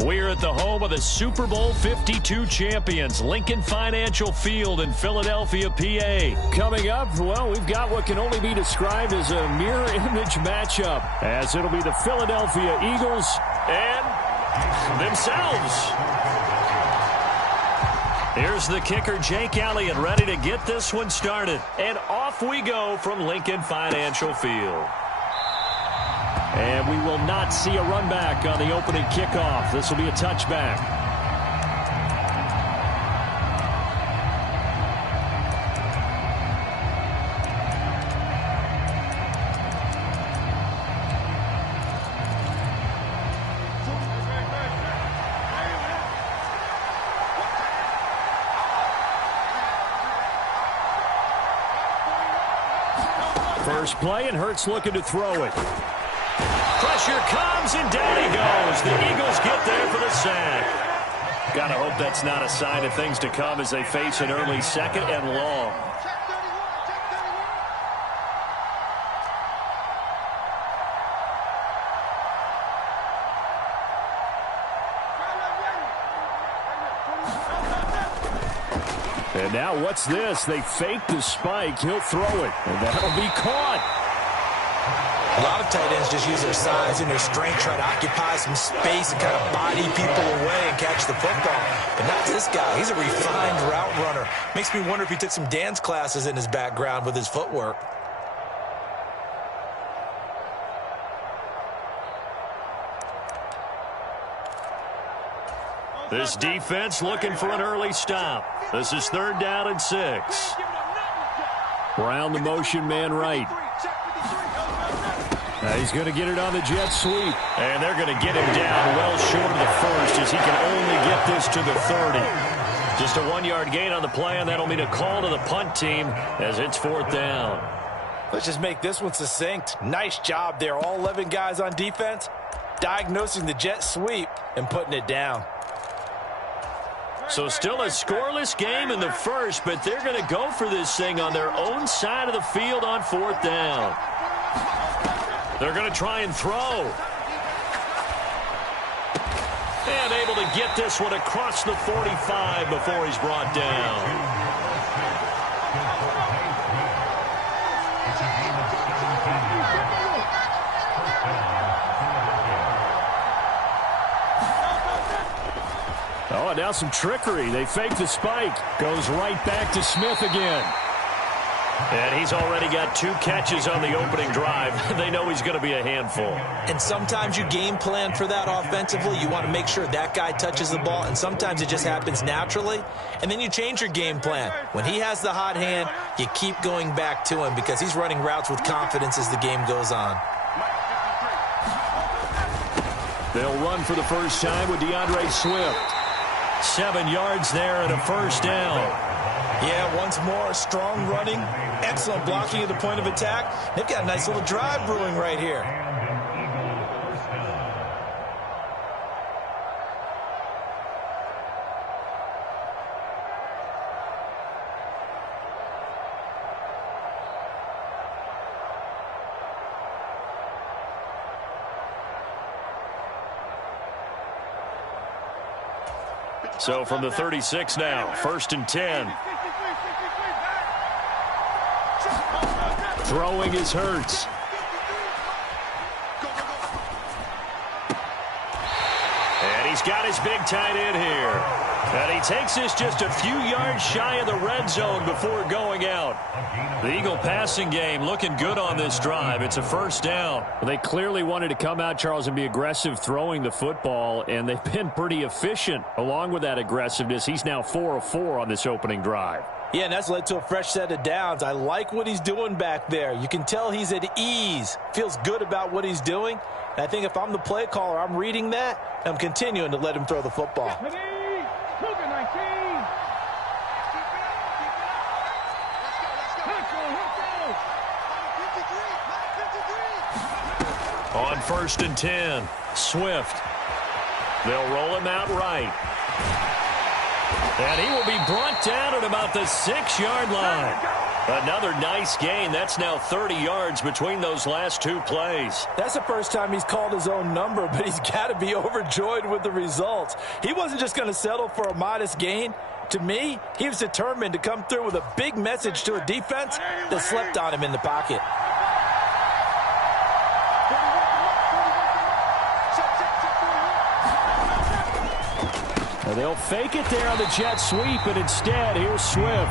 We're at the home of the Super Bowl 52 champions, Lincoln Financial Field in Philadelphia, PA. Coming up, well, we've got what can only be described as a mirror image matchup, as it'll be the Philadelphia Eagles and themselves. Here's the kicker, Jake Elliott, ready to get this one started. And off we go from Lincoln Financial Field. And we will not see a run back on the opening kickoff. This will be a touchback. First play, and Hurts looking to throw it. Pressure comes, and down he goes. The Eagles get there for the sack. Gotta hope that's not a sign of things to come as they face an early second and long. And now what's this? They fake the spike. He'll throw it, and that'll be caught. A lot of tight ends just use their size and their strength, try to occupy some space and kind of body people away and catch the football. But not this guy. He's a refined route runner. Makes me wonder if he took some dance classes in his background with his footwork. This defense looking for an early stop. This is 3rd down and 6. Brown the motion man right. He's going to get it on the jet sweep. And they're going to get him down well short of the first as he can only get this to the 30. Just a 1-yard gain on the play, and that'll mean a call to the punt team as it's 4th down. Let's just make this one succinct. Nice job there. All 11 guys on defense diagnosing the jet sweep and putting it down. So still a scoreless game in the first, but they're going to go for this thing on their own side of the field on 4th down. They're going to try and throw. And able to get this one across the 45 before he's brought down. Oh, and now some trickery. They fake the spike. Goes right back to Smith again. And he's already got 2 catches on the opening drive. They know he's going to be a handful. And sometimes you game plan for that offensively. You want to make sure that guy touches the ball, and sometimes it just happens naturally. And then you change your game plan. When he has the hot hand, you keep going back to him because he's running routes with confidence as the game goes on. They'll run for the first time with DeAndre Swift. 7 yards there and a first down. Yeah, once more, strong running, excellent blocking at the point of attack. They've got a nice little drive brewing right here. So from the 36 now, 1st and 10. Throwing is Hurts. And he's got his big tight end here. And he takes this just a few yards shy of the red zone before going out. The Eagle passing game looking good on this drive. It's a first down. Well, they clearly wanted to come out, Charles, and be aggressive throwing the football, and they've been pretty efficient along with that aggressiveness. He's now 4 of 4 on this opening drive. Yeah, and that's led to a fresh set of downs. I like what he's doing back there. You can tell he's at ease, feels good about what he's doing. And I think if I'm the play caller, I'm reading that, and I'm continuing to let him throw the football. On 1st and 10, Swift. They'll roll him out right. And he will be brought down at about the 6-yard line. Another nice gain. That's now 30 yards between those last two plays. That's the first time he's called his own number, but he's got to be overjoyed with the results. He wasn't just going to settle for a modest gain. To me, he was determined to come through with a big message to a defense that slept on him in the pocket. They'll fake it there on the jet sweep, and instead, here's Swift.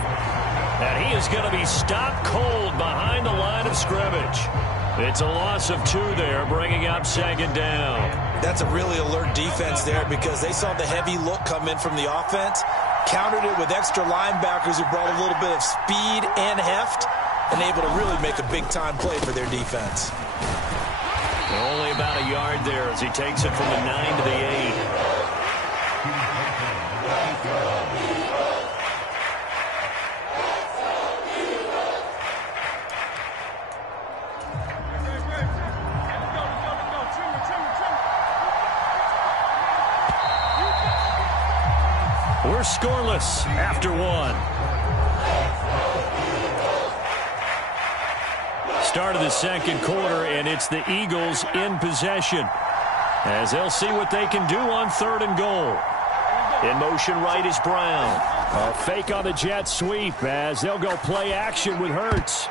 And he is going to be stopped cold behind the line of scrimmage. It's a loss of 2 there, bringing up second down. That's a really alert defense there because they saw the heavy look come in from the offense, countered it with extra linebackers who brought a little bit of speed and heft, and able to really make a big-time play for their defense. Only about a yard there as he takes it from the 9 to the 8. We're scoreless after 1. Start of the second quarter, and it's the Eagles in possession as they'll see what they can do on 3rd and goal. In motion right is Brown. A fake on the jet sweep as they'll go play action with Hurts.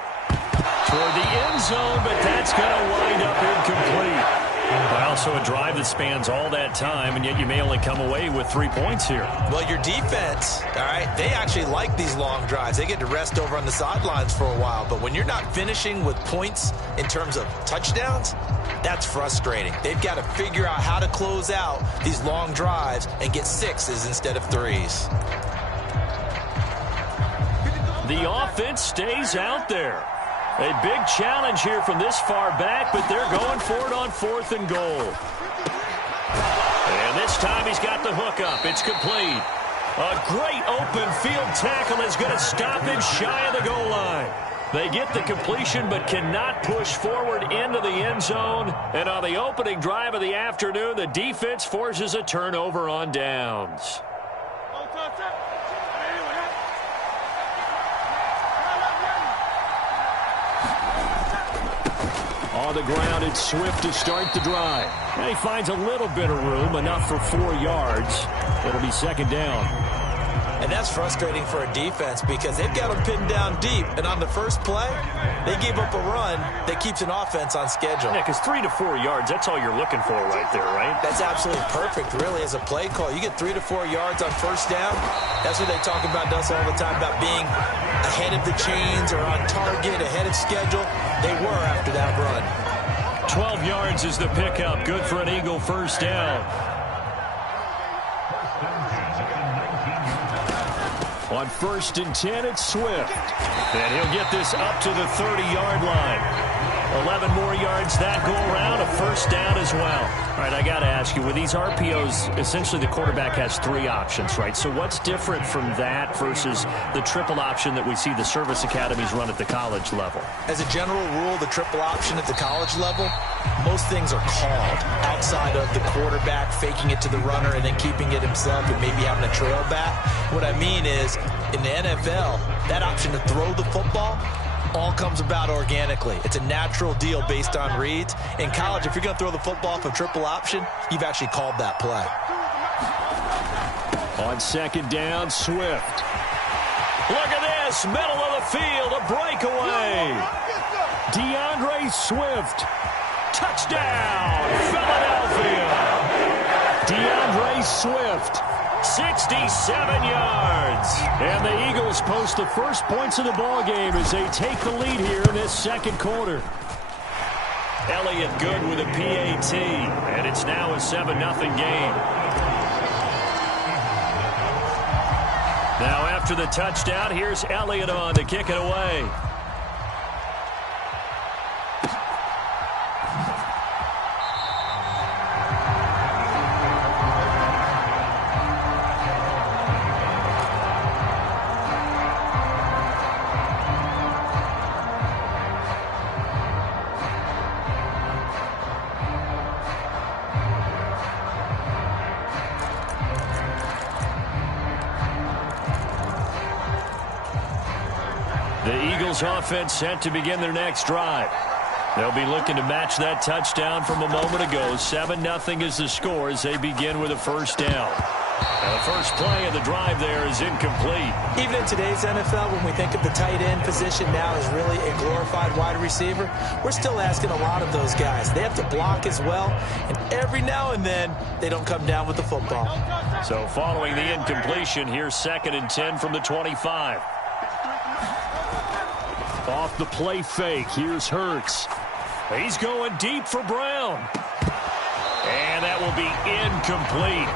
Toward the end zone, but that's going to wind up incomplete. Well, so a drive that spans all that time, and yet you may only come away with 3 points here. Well, your defense, all right, they actually like these long drives. They get to rest over on the sidelines for a while. But when you're not finishing with points in terms of touchdowns, that's frustrating. They've got to figure out how to close out these long drives and get 6s instead of 3s. The offense stays out there. A big challenge here from this far back, but they're going for it on 4th and goal. And this time he's got the hook up. It's complete. A great open field tackle is going to stop him shy of the goal line. They get the completion but cannot push forward into the end zone. And on the opening drive of the afternoon, the defense forces a turnover on downs. On the ground, it's Swift to start the drive. And he finds a little bit of room, enough for 4 yards. It'll be second down. And that's frustrating for a defense because they've got them pinned down deep. And on the first play, they gave up a run that keeps an offense on schedule. Yeah, because 3 to 4 yards, that's all you're looking for right there, right? That's absolutely perfect, really, as a play call. You get 3 to 4 yards on first down. That's what they talk about us all the time, about being ahead of the chains or on target, ahead of schedule. They were after that run. 12 yards is the pickup. Good for an Eagle first down. On 1st and 10, it's Swift. And he'll get this up to the 30-yard line. 11 more yards that go around, a first down as well. All right, I got to ask you, with these RPOs, essentially the quarterback has 3 options, right? So what's different from that versus the triple option that we see the service academies run at the college level? As a general rule, the triple option at the college level, most things are called outside of the quarterback faking it to the runner and then keeping it himself and maybe having a trail back. What I mean is, in the NFL, that option to throw the football all comes about organically. It's a natural deal based on reads. In college, if you're going to throw the football for triple option, you've actually called that play. On second down, Swift. Look at this, middle of the field, a breakaway. DeAndre Swift, touchdown, Philadelphia. DeAndre Swift, 67 yards. And the Eagles post the first points of the ball game as they take the lead here in this second quarter. Elliott good with a PAT, and it's now a 7-0 game. Now after the touchdown, here's Elliott on to kick it away. The Eagles offense set to begin their next drive. They'll be looking to match that touchdown from a moment ago. 7-0 is the score as they begin with a first down. And the first play of the drive there is incomplete. Even in today's NFL, when we think of the tight end position now as really a glorified wide receiver, we're still asking a lot of those guys. They have to block as well, and every now and then they don't come down with the football. So following the incompletion, here's 2nd and 10 from the 25. Off the play fake, here's Hurts. He's going deep for Brown. And that will be incomplete.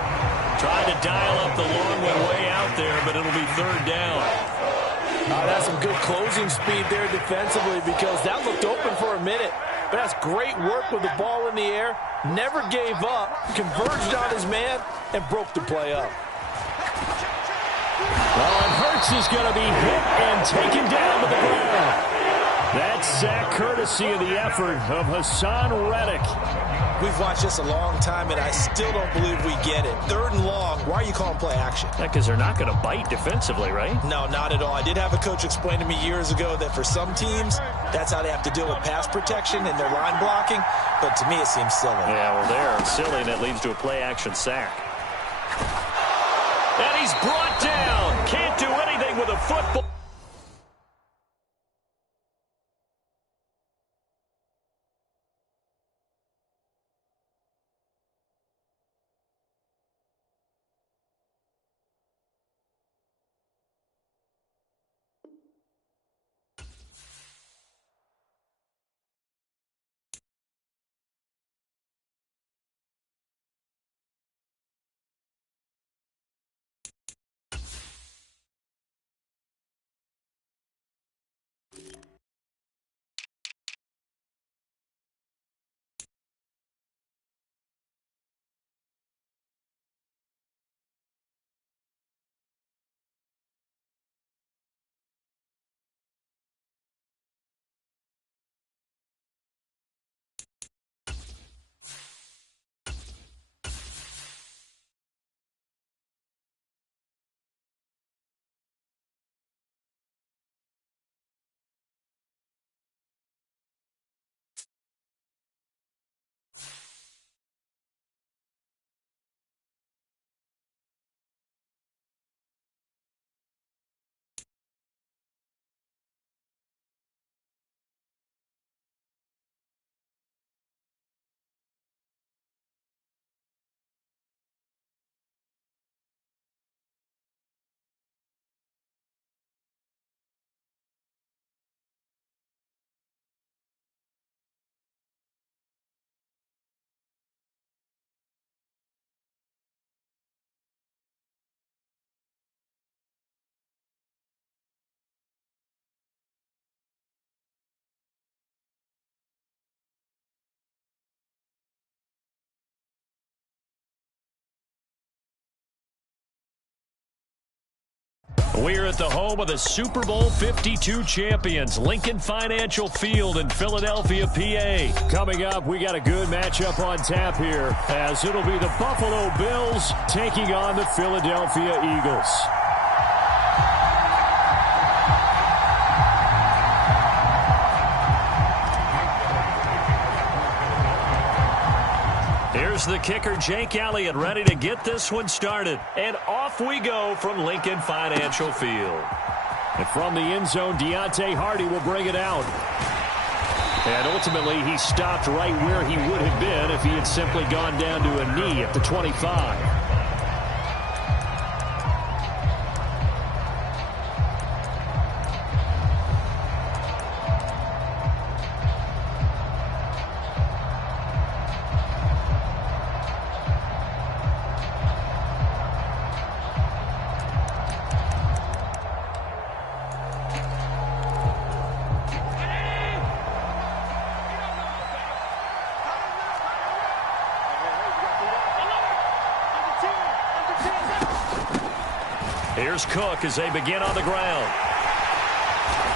Tried to dial up the long one way out there, but it'll be 3rd down. That's some good closing speed there defensively because that looked open for a minute. But that's great work with the ball in the air. Never gave up, converged on his man, and broke the play up. Well, and Hurts is going to be hit and taken down to the ground. That's sack courtesy of the effort of Hassan Reddick. We've watched this a long time, and I still don't believe we get it. 3rd and long, why are you calling play action? Yeah, because they're not going to bite defensively, right? No, not at all. I did have a coach explain to me years ago that for some teams, that's how they have to deal with pass protection and their line blocking. But to me, it seems silly. Yeah, well, they're silly, and it leads to a play action sack. And he's brought down. Can't do anything with a football. We're at the home of the Super Bowl 52 champions, Lincoln Financial Field in Philadelphia, PA. Coming up, we got a good matchup on tap here, as it'll be the Buffalo Bills taking on the Philadelphia Eagles. Here's the kicker, Jake Elliott, ready to get this one started. And off we go from Lincoln Financial Field. And from the end zone, Deontay Hardy will bring it out. And ultimately, he stopped right where he would have been if he had simply gone down to a knee at the 25. Here's Cook as they begin on the ground.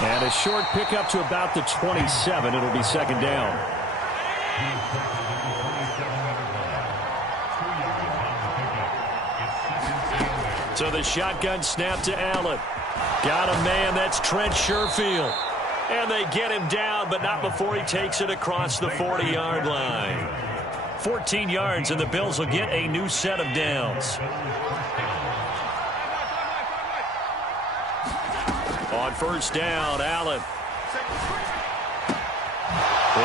And a short pickup to about the 27. It'll be second down. So the shotgun snap to Allen. Got a man, that's Trent Sherfield. And they get him down, but not before he takes it across the 40-yard line. 14 yards, and the Bills will get a new set of downs. On first down, Allen.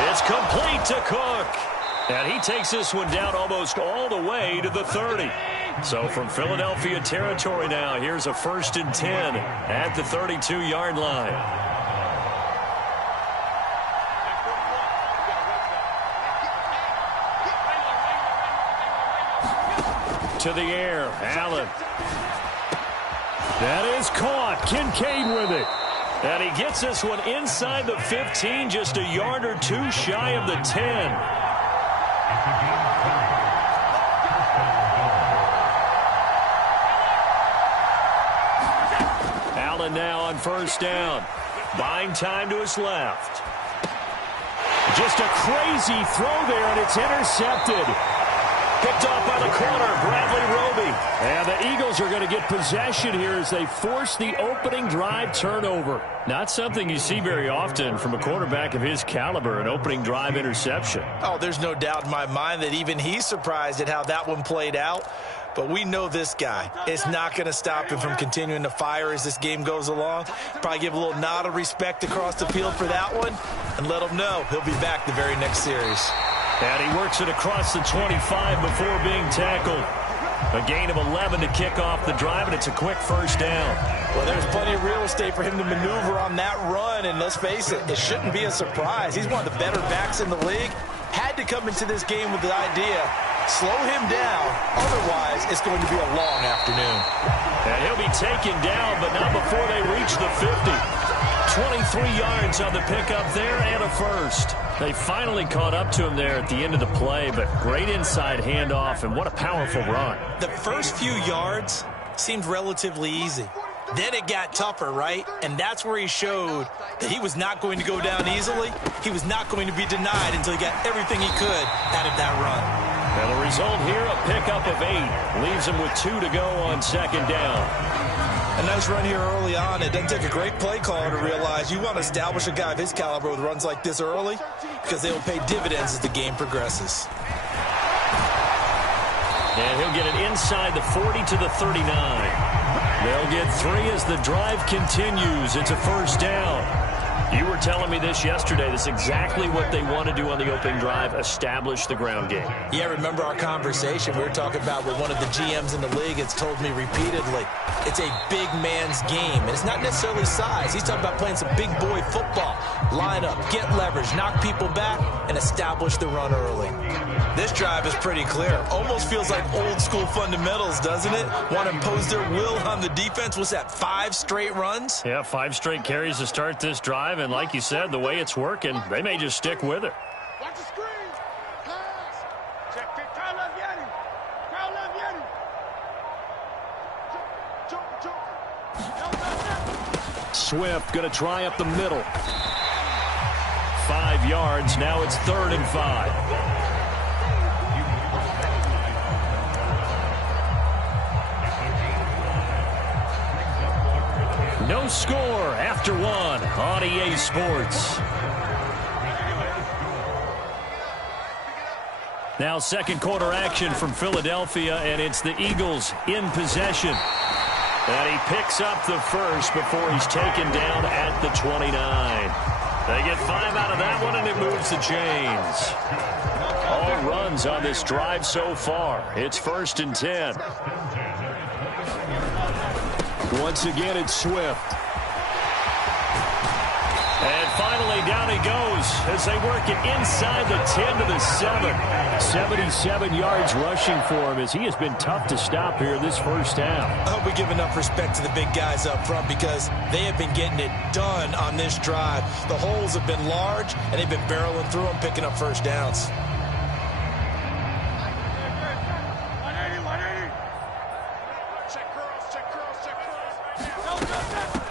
It's complete to Cook. And he takes this one down almost all the way to the 30. So from Philadelphia territory now, here's a 1st and 10 at the 32-yard line. To the air, Allen. That is caught. Kincaid with it. And he gets this one inside the 15, just a yard or two shy of the 10. Allen now on first down. Buying time to his left. Just a crazy throw there, and it's intercepted. Picked off by the corner, Bradley Roby. And the Eagles are going to get possession here as they force the opening drive turnover. Not something you see very often from a quarterback of his caliber, an opening drive interception. Oh, there's no doubt in my mind that even he's surprised at how that one played out. But we know this guy. It's not going to stop him from continuing to fire as this game goes along. Probably give a little nod of respect across the field for that one and let him know he'll be back the very next series. And he works it across the 25 before being tackled. A gain of 11 to kick off the drive, and it's a quick first down. Well, there's plenty of real estate for him to maneuver on that run, and let's face it, it shouldn't be a surprise. He's one of the better backs in the league. Had to come into this game with the idea, slow him down, otherwise it's going to be a long afternoon. And he'll be taken down, but not before they reach the 50. 23 yards on the pickup there and a first. They finally caught up to him there at the end of the play, but great inside handoff, and what a powerful run. The first few yards seemed relatively easy. Then it got tougher, right? And that's where he showed that he was not going to go down easily. He was not going to be denied until he got everything he could out of that run. And the result here, a pickup of 8. Leaves him with 2 to go on second down. A nice run here early on. It doesn't take a great play caller to realize you want to establish a guy of his caliber with runs like this early because they will pay dividends as the game progresses. And he'll get it inside the 40 to the 39. They'll get 3 as the drive continues. It's a first down. You were telling me this yesterday. This is exactly what they want to do on the opening drive, establish the ground game. Yeah, remember our conversation we were talking about with one of the GMs in the league has told me repeatedly. It's a big man's game, and it's not necessarily size. He's talking about playing some big boy football. Line up, get leverage, knock people back, and establish the run early. This drive is pretty clear. Almost feels like old school fundamentals, doesn't it? Want to impose their will on the defense. What's that, 5 straight runs? Yeah, 5 straight carries to start this drive, and like you said, the way it's working, they may just stick with it. Watch the screen. Pass. Check it. Kyle left Yeti. Kyle left Yeti. Jump. Swift going to try up the middle. 5 yards. Now it's 3rd and 5. No score after 1 on EA Sports. Now second quarter action from Philadelphia, and it's the Eagles in possession. And he picks up the first before he's taken down at the 29. They get 5 out of that one, and it moves the chains. All runs on this drive so far. It's 1st and 10. Once again, it's Swift. And finally, down he goes as they work it inside the 10 to the 7. 77 yards rushing for him as he has been tough to stop here this first half. I hope we give enough respect to the big guys up front because they have been getting it done on this drive. The holes have been large, and they've been barreling through them, picking up first downs.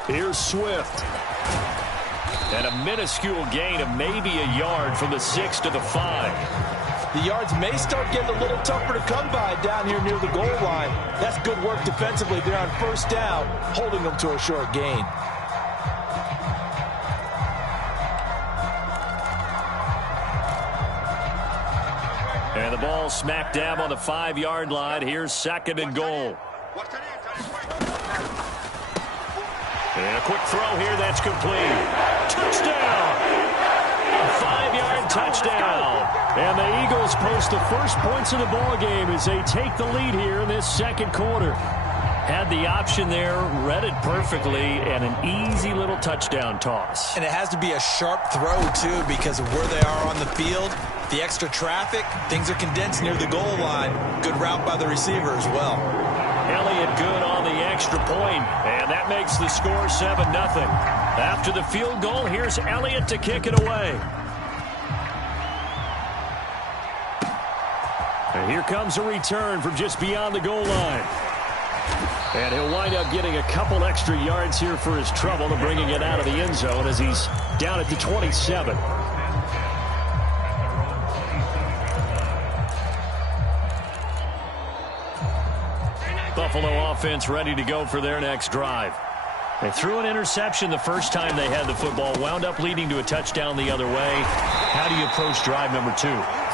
Here's Swift. And a minuscule gain of maybe a yard from the 6 to the 5. The yards may start getting a little tougher to come by down here near the goal line. That's good work defensively there on first down, holding them to a short gain. And the ball smack dab on the 5-yard line. Here's 2nd and goal. And a quick throw here that's complete. Touchdown! A 5-yard touchdown. And the Eagles post the first points of the ball game as they take the lead here in this 2nd quarter. Had the option there, read it perfectly, and an easy little touchdown toss. And it has to be a sharp throw, too, because of where they are on the field. The extra traffic, things are condensed near the goal line. Good route by the receiver as well. Elliott good on the extra point, and that makes the score 7-0. After the field goal, here's Elliott to kick it away. And here comes a return from just beyond the goal line. And he'll wind up getting a couple extra yards here for his trouble and bringing it out of the end zone as he's down at the 27. Buffalo offense ready to go for their next drive. They threw an interception the first time they had the football, wound up leading to a touchdown the other way. How do you approach drive number 2?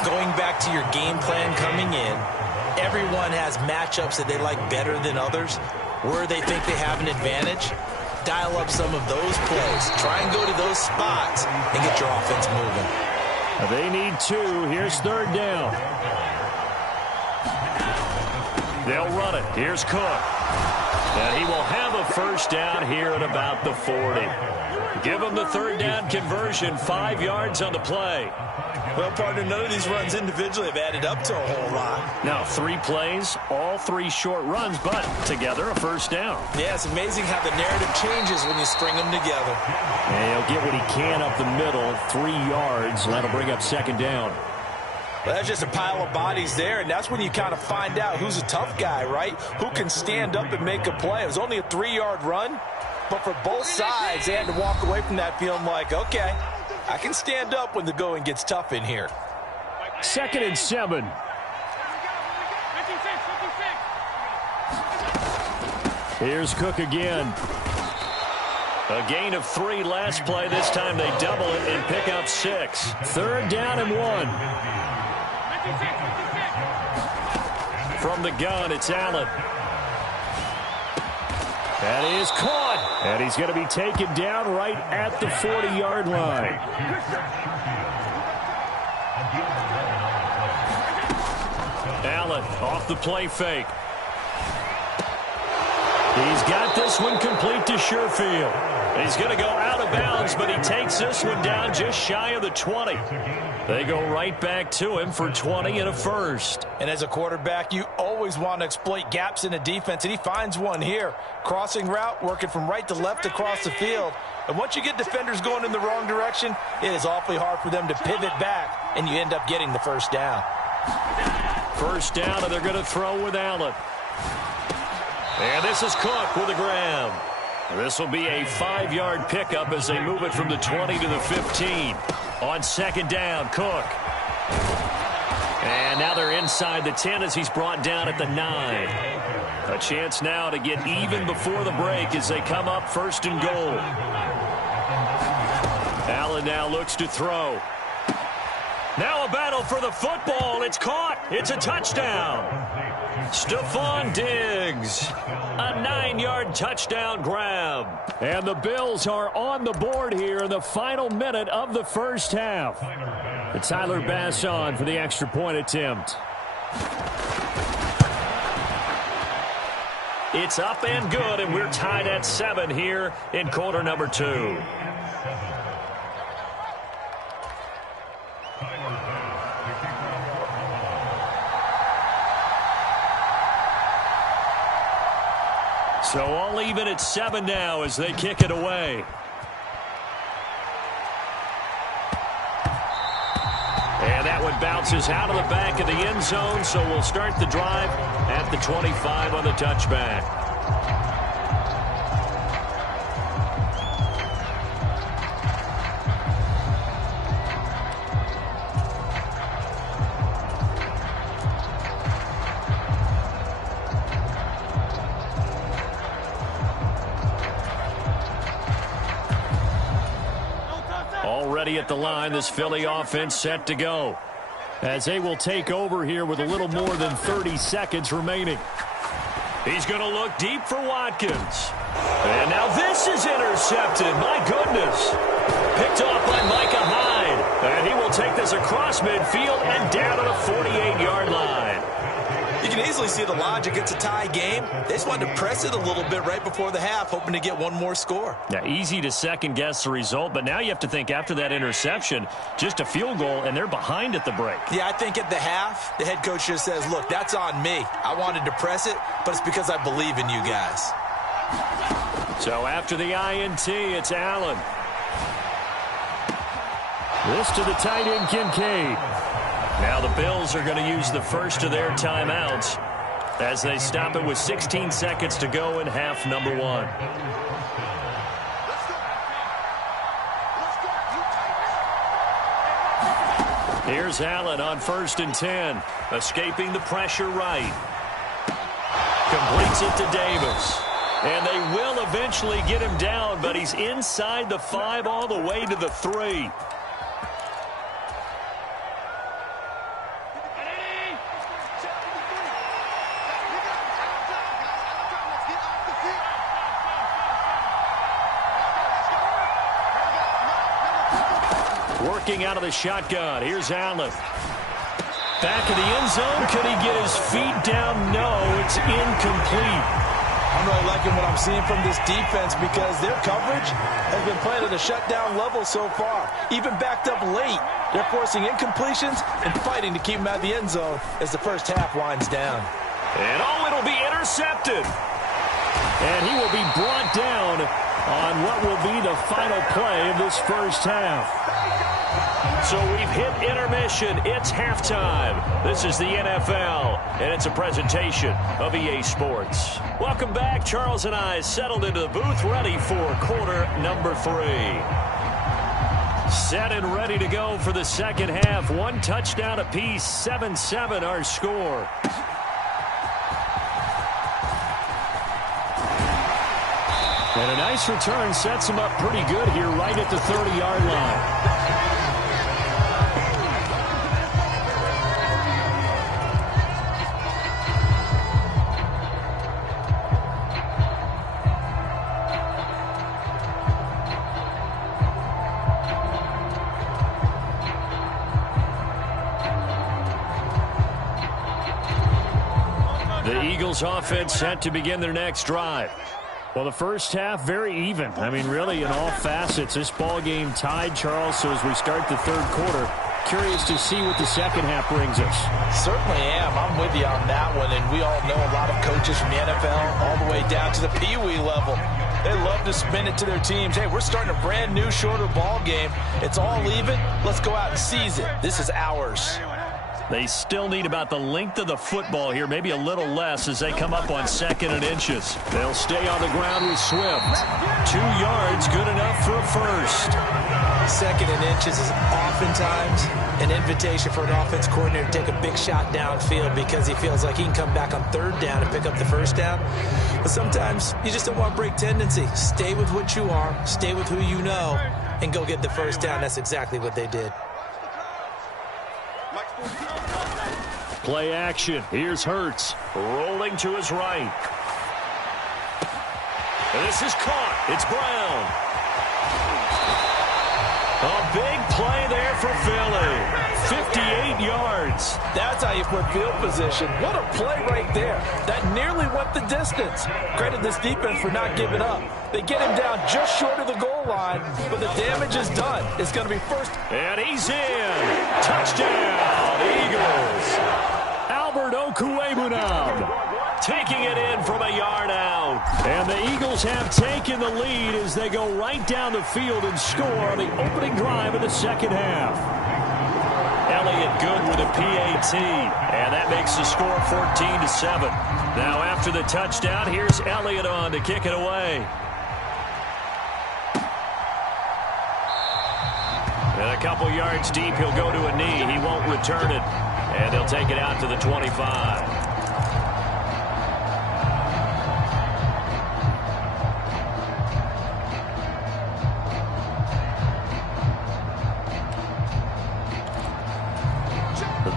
Going back to your game plan coming in, everyone has matchups that they like better than others. Where they think they have an advantage, dial up some of those plays. Try and go to those spots and get your offense moving. They need 2. Here's 3rd down. They'll run it. Here's Cook. And he will have a first down here at about the 40. Give him the 3rd down conversion. 5 yards on the play. Well, partner, none of these runs individually have added up to a whole lot. Now, 3 plays, all 3 short runs, but together a first down. Yeah, it's amazing how the narrative changes when you string them together. And he'll get what he can up the middle, 3 yards. That'll bring up 2nd down. Well, that's just a pile of bodies there, and that's when you kind of find out who's a tough guy, right? Who can stand up and make a play. It was only a 3-yard run, but for both sides, they had to walk away from that feeling like, okay, I can stand up when the going gets tough in here. 2nd and 7. Here's Cook again. A gain of 3 last play. This time they double it and pick up 6. 3rd down and 1. From the gun, it's Allen. That is caught. And he's going to be taken down right at the 40-yard line. Allen off the play fake. He's got this one complete to Sherfield. He's going to go out of bounds, but he takes this one down just shy of the 20. They go right back to him for 20 and a first. And as a quarterback, you always want to exploit gaps in the defense, and he finds one here. Crossing route, working from right to left across the field. And once you get defenders going in the wrong direction, it is awfully hard for them to pivot back, and you end up getting the first down. First down, and they're going to throw with Allen. And this is Cook with a grab. This will be a 5-yard pickup as they move it from the 20 to the 15. On 2nd down, Cook. And now they're inside the 10 as he's brought down at the 9. A chance now to get even before the break as they come up 1st and goal. Allen now looks to throw. Now a battle for the football. It's caught. It's a touchdown. Stephon Diggs. A 9-yard touchdown grab. And the Bills are on the board here in the final minute of the first half. Tyler Bass on for the extra point attempt. It's up and good, and we're tied at 7 here in quarter number 2. So all even at 7 now as they kick it away. And that one bounces out of the back of the end zone, so we'll start the drive at the 25 on the touchback. Already at the line, this Philly offense set to go. as they will take over here with a little more than 30 seconds remaining. He's going to look deep for Watkins. And now this is intercepted. My goodness. Picked off by Micah Hyde. And he will take this across midfield and down to the 48-yard line. You can easily see the logic. It's a tie game. They just wanted to press it a little bit right before the half, hoping to get one more score. Yeah, easy to second-guess the result, but now you have to think after that interception, just a field goal, and they're behind at the break. Yeah, I think at the half, the head coach just says, look, that's on me. I wanted to press it, but it's because I believe in you guys. So after the INT, it's Allen. This to the tight end, Kincaid. Now the Bills are going to use the first of their timeouts as they stop it with 16 seconds to go in half number one. Here's Allen on 1st and 10, escaping the pressure right. Completes it to Davis. And they will eventually get him down, but he's inside the 5 all the way to the 3. Working out of the shotgun. Here's Allen. Back of the end zone. Could he get his feet down? No, it's incomplete. I'm really liking what I'm seeing from this defense because their coverage has been playing at a shutdown level so far. Even backed up late, they're forcing incompletions and fighting to keep them out of the end zone as the first half winds down. And it'll be intercepted. And he will be brought down on what will be the final play of this first half. So we've hit intermission. It's halftime. This is the NFL, and it's a presentation of EA Sports. Welcome back. Charles and I settled into the booth, ready for quarter number 3. Set and ready to go for the second half. 1 touchdown apiece, 7-7 our score. And a nice return sets him up pretty good here right at the 30-yard line. The Eagles offense set to begin their next drive. Well, the first half, very even. I mean, really, in all facets, this ball game tied, Charles. So as we start the third quarter, curious to see what the second half brings us. Certainly am. I'm with you on that one. And we all know a lot of coaches from the NFL all the way down to the Pee-wee level. They love to spin it to their teams. Hey, we're starting a brand new, shorter ball game. It's all even. Let's go out and seize it. This is ours. They still need about the length of the football here, maybe a little less as they come up on 2nd and inches. They'll stay on the ground with Swift. 2 yards, good enough for a first. 2nd and inches is oftentimes an invitation for an offense coordinator to take a big shot downfield because he feels like he can come back on 3rd down and pick up the first down. But sometimes you just don't want to break tendency. Stay with what you are, stay with who you know, and go get the first down. That's exactly what they did. Play action. Here's Hurts. Rolling to his right. And this is caught. It's Brown. A big play there for Philly. 58 yards. That's how you put field position. What a play right there. That nearly went the distance. Credit this defense for not giving up. They get him down just short of the goal line, but the damage is done. It's going to be first. And he's in. Touchdown, Eagles. Albert Okwuegbunam taking it in from a yard out. And the Eagles have taken the lead as they go right down the field and score on the opening drive of the second half. Elliott good with a PAT, and that makes the score 14-7. Now after the touchdown, here's Elliott on to kick it away. And a couple yards deep, he'll go to a knee. He won't return it, and they'll take it out to the 25.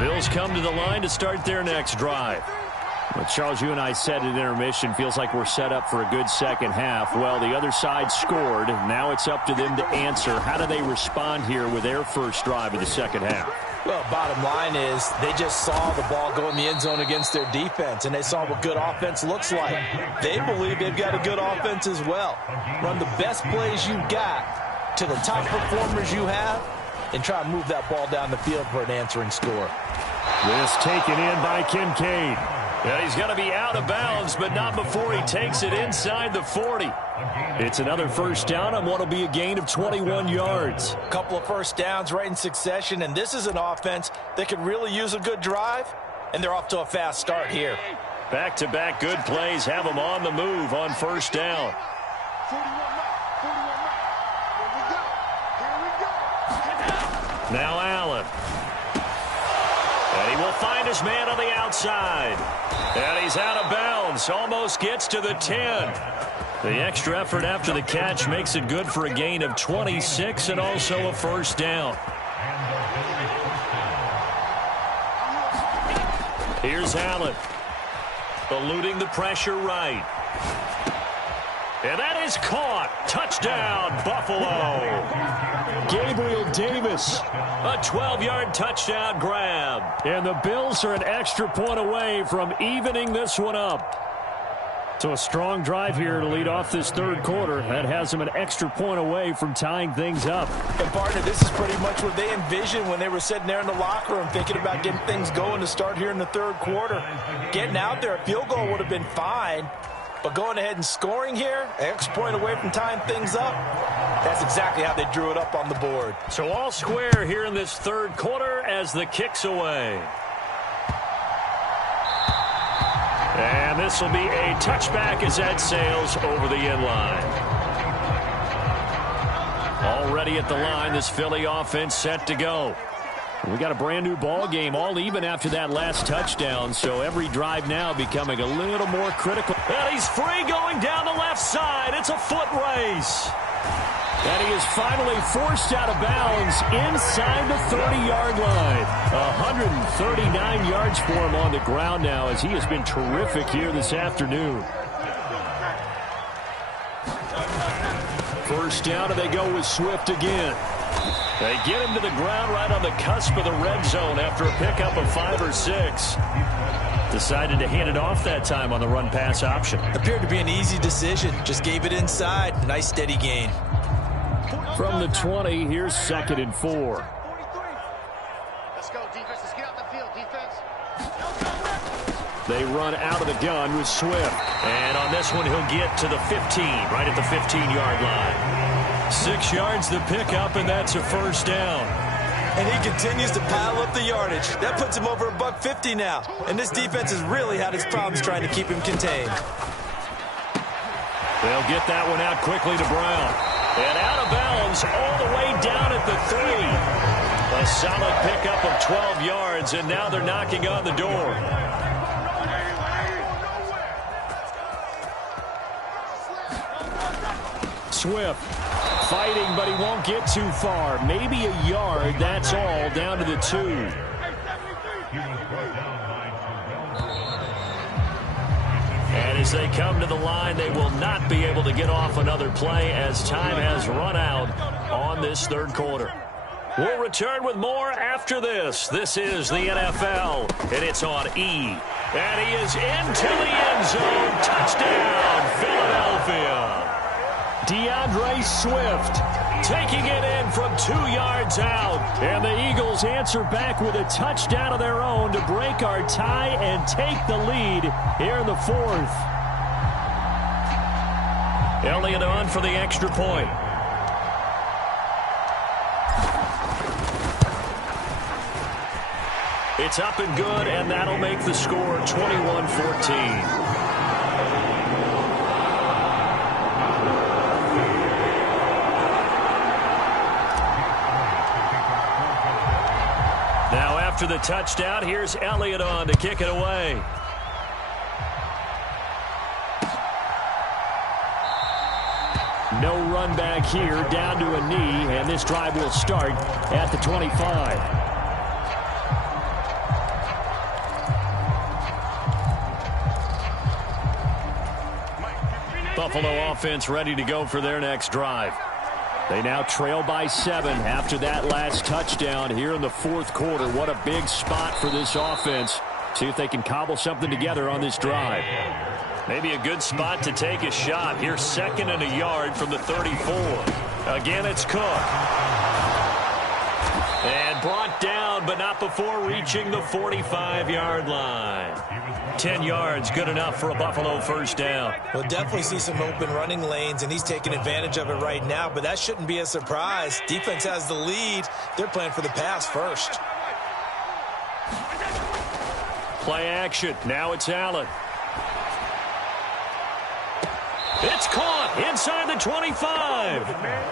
Bills come to the line to start their next drive. Well, Charles, you and I said at intermission, feels like we're set up for a good second half. Well, the other side scored. Now it's up to them to answer. How do they respond here with their first drive of the second half? Well, bottom line is they just saw the ball go in the end zone against their defense, and they saw what good offense looks like. They believe they've got a good offense as well. Run the best plays you got to the top performers you have, and try to move that ball down the field for an answering score. This taken in by Kincaid. Yeah, he's going to be out of bounds, but not before he takes it inside the 40. It's another first down on what will be a gain of 21 yards. A couple of first downs right in succession, and this is an offense that could really use a good drive, and they're off to a fast start here. Back-to-back good plays have them on the move on first down. Now Allen. And he will find his man on the outside. And he's out of bounds. Almost gets to the 10. The extra effort after the catch makes it good for a gain of 26 and also a first down. Here's Allen. Eluding the pressure right. And that is caught. Touchdown, Buffalo. Gabriel Davis. A 12-yard touchdown grab. And the Bills are an extra point away from evening this one up. So a strong drive here to lead off this third quarter. That has them an extra point away from tying things up. And, partner, this is pretty much what they envisioned when they were sitting there in the locker room thinking about getting things going to start here in the third quarter. Getting out there, a field goal would have been fine. But going ahead and scoring here, an extra point away from tying things up, that's exactly how they drew it up on the board. So all square here in this third quarter as the kick's away. And this will be a touchback as that sails over the end line. Already at the line, this Philly offense set to go. We got a brand new ball game, all even after that last touchdown, so every drive now becoming a little more critical. And he's free going down the left side. It's a foot race. And he is finally forced out of bounds inside the 30-yard line. 139 yards for him on the ground now as he has been terrific here this afternoon. First down, and they go with Swift again. They get him to the ground right on the cusp of the red zone after a pickup of 5 or 6. Decided to hand it off that time on the run-pass option. Appeared to be an easy decision. Just gave it inside. Nice steady gain. From the 20, here's 2nd and 4. Let's go, defense. Let's get out the field, defense. They run out of the gun with Swift. And on this one, he'll get to the 15, right at the 15-yard line. 6 yards the pickup, and that's a first down. And he continues to pile up the yardage. That puts him over $150 now. And this defense has really had its problems trying to keep him contained. They'll get that one out quickly to Brown. And out of bounds all the way down at the 3. A solid pickup of 12 yards, and now they're knocking on the door. Swift fighting, but he won't get too far. Maybe a yard, that's all, down to the 2. And as they come to the line, they will not be able to get off another play as time has run out on this third quarter. We'll return with more after this. This is the NFL, and it's on E. And he is into the end zone. Touchdown, Philadelphia. DeAndre Swift taking it in from 2 yards out. And the Eagles answer back with a touchdown of their own to break our tie and take the lead here in the 4th. Elliott on for the extra point. It's up and good, and that'll make the score 21-14. After the touchdown, here's Elliott on to kick it away. No run back here, down to a knee, and this drive will start at the 25. Buffalo offense ready to go for their next drive. They now trail by 7 after that last touchdown here in the fourth quarter. What a big spot for this offense. See if they can cobble something together on this drive. Maybe a good spot to take a shot. Here's 2nd and a yard from the 34. Again, it's Cook. And brought down, but not before reaching the 45-yard line. 10 yards, good enough for a Buffalo first down. We'll definitely see some open running lanes, and he's taking advantage of it right now, but that shouldn't be a surprise. Defense has the lead. They're playing for the pass first. Play action. Now it's Allen. It's caught inside the 25.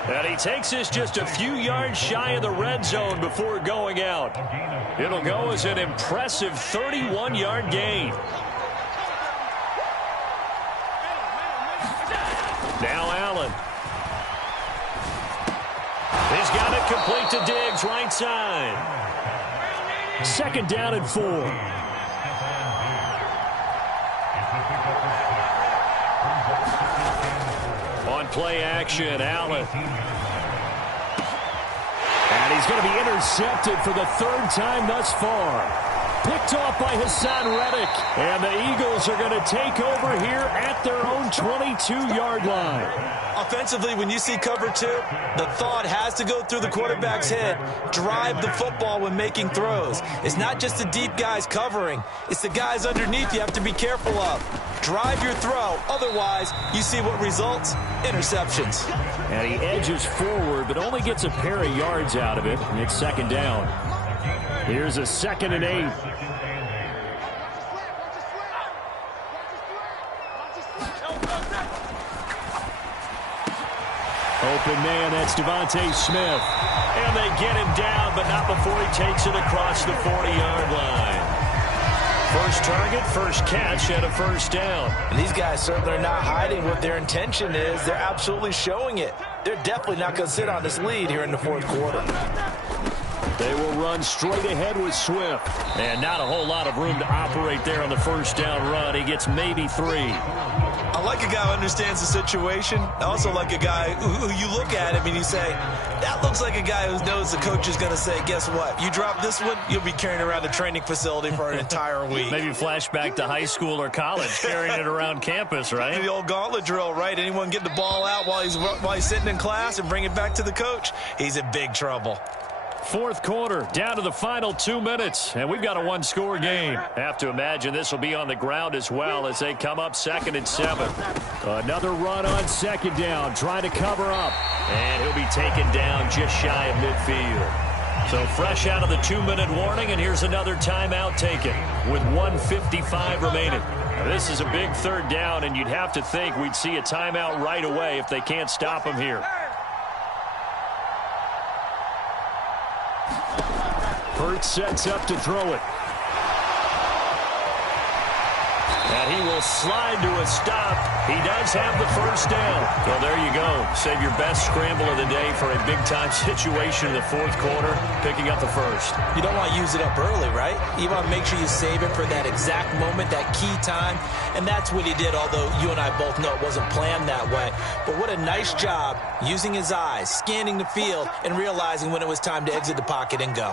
And he takes this just a few yards shy of the red zone before going out. It'll go as an impressive 31-yard gain. Now Allen. He's got it complete to Diggs, right side. 2nd down and 4. Play action, Allen. And he's going to be intercepted for the 3rd time thus far. Picked off by Hassan Reddick. And the Eagles are going to take over here at their own 22-yard line. Offensively, when you see cover 2, the thought has to go through the quarterback's head. Drive the football when making throws. It's not just the deep guys covering. It's the guys underneath you have to be careful of. Drive your throw. Otherwise, you see what results? Interceptions. And he edges forward, but only gets a pair of yards out of it. And it's 2nd down. Here's a 2nd and 8. Open man, that's Devontae Smith. And they get him down, but not before he takes it across the 40-yard line. First target, first catch, and a first down. And these guys certainly are not hiding what their intention is. They're absolutely showing it. They're definitely not going to sit on this lead here in the fourth quarter. They will run straight ahead with Swift. And not a whole lot of room to operate there on the first down run. He gets maybe 3. I like a guy who understands the situation. I also like a guy who you look at him and you say, that looks like a guy who knows the coach is going to say, guess what? You drop this one, you'll be carrying around the training facility for an entire week. Maybe flashback to high school or college, carrying it around campus, right? The old gauntlet drill, right? Anyone get the ball out while he's sitting in class and bring it back to the coach, he's in big trouble. Fourth quarter, down to the final 2 minutes, and we've got a one-score game. Have to imagine this will be on the ground as well as they come up 2nd and 7. Another run on 2nd down, trying to cover up. And he'll be taken down just shy of midfield. So fresh out of the 2-minute warning, and here's another timeout taken with 1:55 remaining. Now, this is a big 3rd down, and you'd have to think we'd see a timeout right away if they can't stop him here. Hurts sets up to throw it. And he will slide to a stop. He does have the first down. Well, there you go. Save your best scramble of the day for a big-time situation in the fourth quarter, picking up the first. You don't want to use it up early, right? You want to make sure you save it for that exact moment, that key time. And that's what he did, although you and I both know it wasn't planned that way. But what a nice job using his eyes, scanning the field, and realizing when it was time to exit the pocket and go.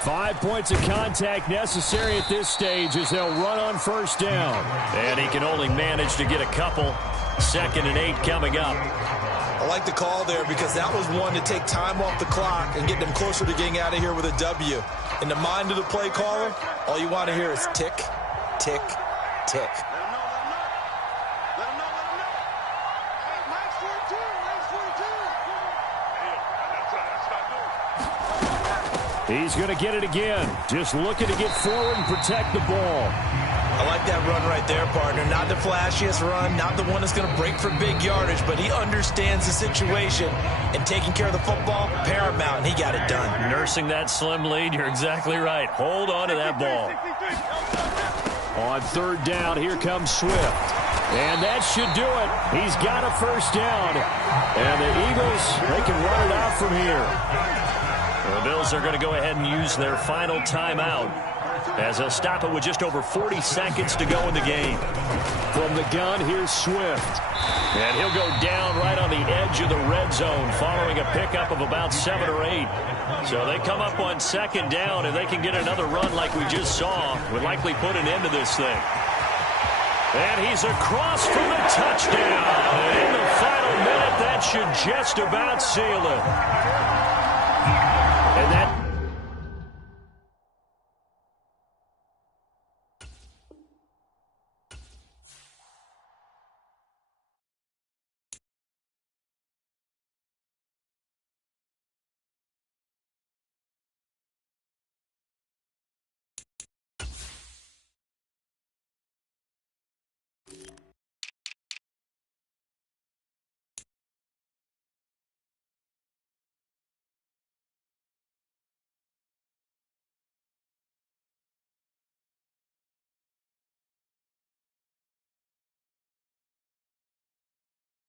5 points of contact necessary at this stage as they'll run on first down. And he can only manage to get a couple. 2nd and 8 coming up. I like the call there because that was one to take time off the clock and get them closer to getting out of here with a W. In the mind of the play caller, all you want to hear is tick, tick, tick. He's going to get it again. Just looking to get forward and protect the ball. I like that run right there, partner. Not the flashiest run, not the one that's going to break for big yardage, but he understands the situation, and taking care of the football, paramount, and he got it done. Nursing that slim lead, you're exactly right. Hold on to that ball. On 3rd down, here comes Swift. And that should do it. He's got a first down. And the Eagles, they can run it out from here. The Bills are going to go ahead and use their final timeout as they'll stop it with just over 40 seconds to go in the game. From the gun, here's Swift. And he'll go down right on the edge of the red zone following a pickup of about 7 or 8. So they come up on second down, and they can get another run like we just saw. Would likely put an end to this thing. And he's across for the touchdown. And in the final minute, that should just about seal it. And that